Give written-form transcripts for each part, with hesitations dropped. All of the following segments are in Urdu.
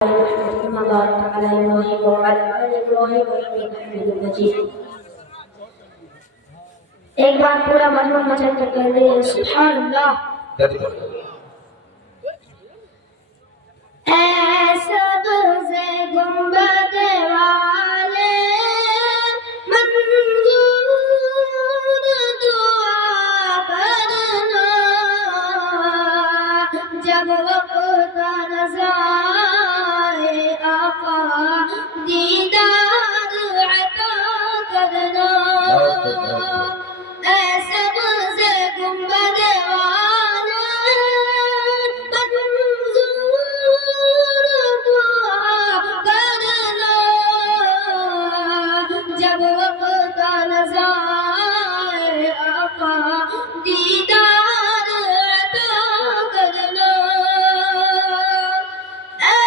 كما باركت على إبراهيم وعلى آل إبراهيم إنك حميد مجيد. ایک بار پورا مجمع مچل کر کہہ دے سبحان اللہ. اے سبز گنبد والے منظور دعا کرنا، جب وقت رضا آقا دیدار عطا کرنا. اے سبز گنبد والے منظور دعا کرنا، جب وقت رضا آقا دیدار عطا کرنا. اے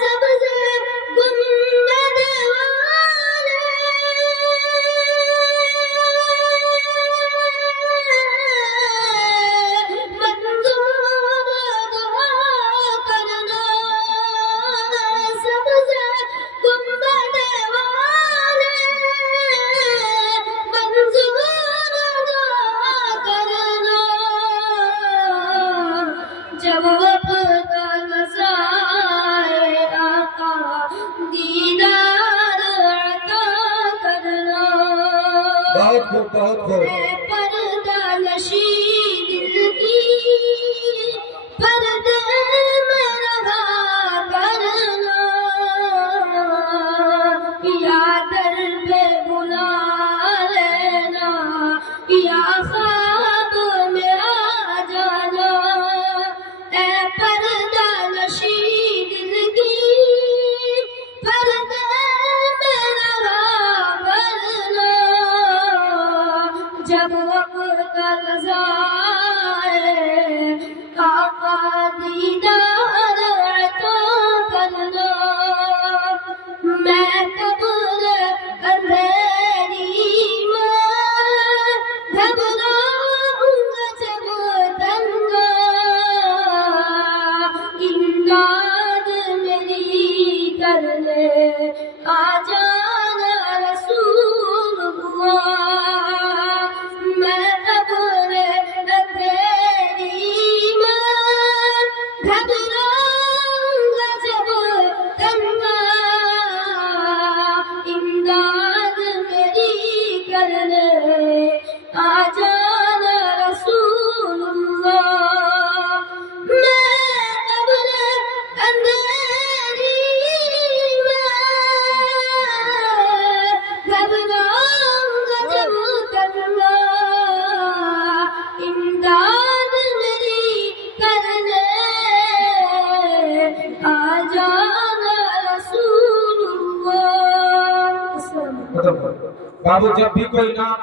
سبز گنبد والے منظور دعا کرنا، سبز گنبد والے منظور دعا کرنا، جب وقت رضا آقا دیدار عطا کرنا. بہت خوب بہت خوب. اے پردہ نشی دل کی پردے میں رہا کرنا، یا در پہ بلا لینا یا خواب میں آ جانا. اے پردہ نشی دل کی پردے میں رہا کرنا، جب وقت رضا آقا دیدار عطا کرنا. میں قبر اندھیری میں گھبراؤں گا جب تنگا، امداد میری کرنے آ جانا رسول اللہ. میں قبر اندھیری میں گھبراؤں گا جب تنگا، امداد میری کرنے آ جانا رسول اللہ. میں قبر اندھیری میں گھبراؤں گا جب تنگا، امداد میری کرنے آ جانا رسول اللہ. بابو جب بھی کوئی نام